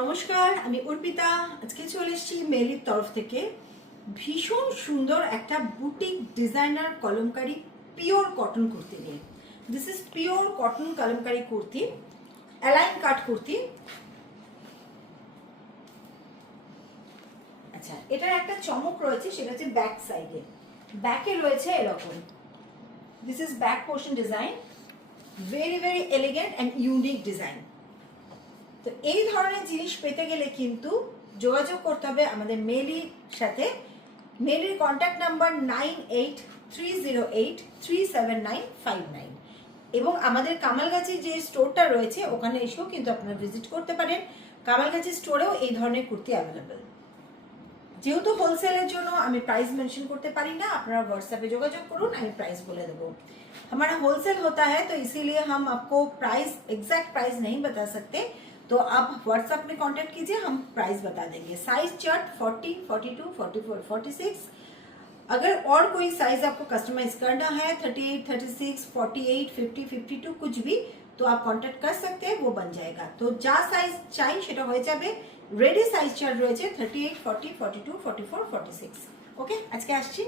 নমস্কার, আমি অর্পিতা। আজকে চলে এসেছি মেলির তরফ থেকে ভীষণ সুন্দর একটা boutique designer kalamkari pure cotton kurti নিয়ে। This is pure cotton kalamkari kurti, A line cut kurti. আচ্ছা, এটার একটা চমক রয়েছে, সেটা হচ্ছে ব্যাক সাইডে। ব্যাকে রয়েছে এরকম, this is back portion design, very very elegant and unique design. তো এই ধরনের জিনিস পেতে গেলে কিন্তু যোগাযোগ করতে হবে আমাদের মেলির সাথে। মেলির কন্ট্যাক্ট নাম্বার 9830837959 এবং আমাদের কামালগাছির যে স্টোরটা রয়েছে ওখানে এসেও কিন্তু আপনারা ভিজিট করতে পারেন। কামালগাছি স্টোরেও এই ধরনের কুর্তি অ্যাভেলেবেল। যেহেতু হোলসেলের জন্য আমি প্রাইস মেंशन करते पारी ना, अपना व्हाट्सएप पे जोगाजोग करूँ, আমি प्राइस बोले देबो। हमारा होलसेल होता है तो इसीलिए हम आपको प्राइस एग्जैक्ट प्राइस नहीं बता सकते, तो आप व्हाट्सएप में कांटेक्ट कीजिए, हम प्राइस बता देंगे। Size chart 40, 42, 44, 46। अगर और कोई साइज आपको कस्टमाइज करना है 38, 36, 48, 50, 52 कुछ भी, तो आप कांटेक्ट कर सकते हैं, वो बन जाएगा। तो जा साइज चाहिए সেটা হয়ে যাবে। রেডি সাইজ চার্ট রয়েছে 38, 40, 42, 44, 46। ওকে, আজকে আসছি।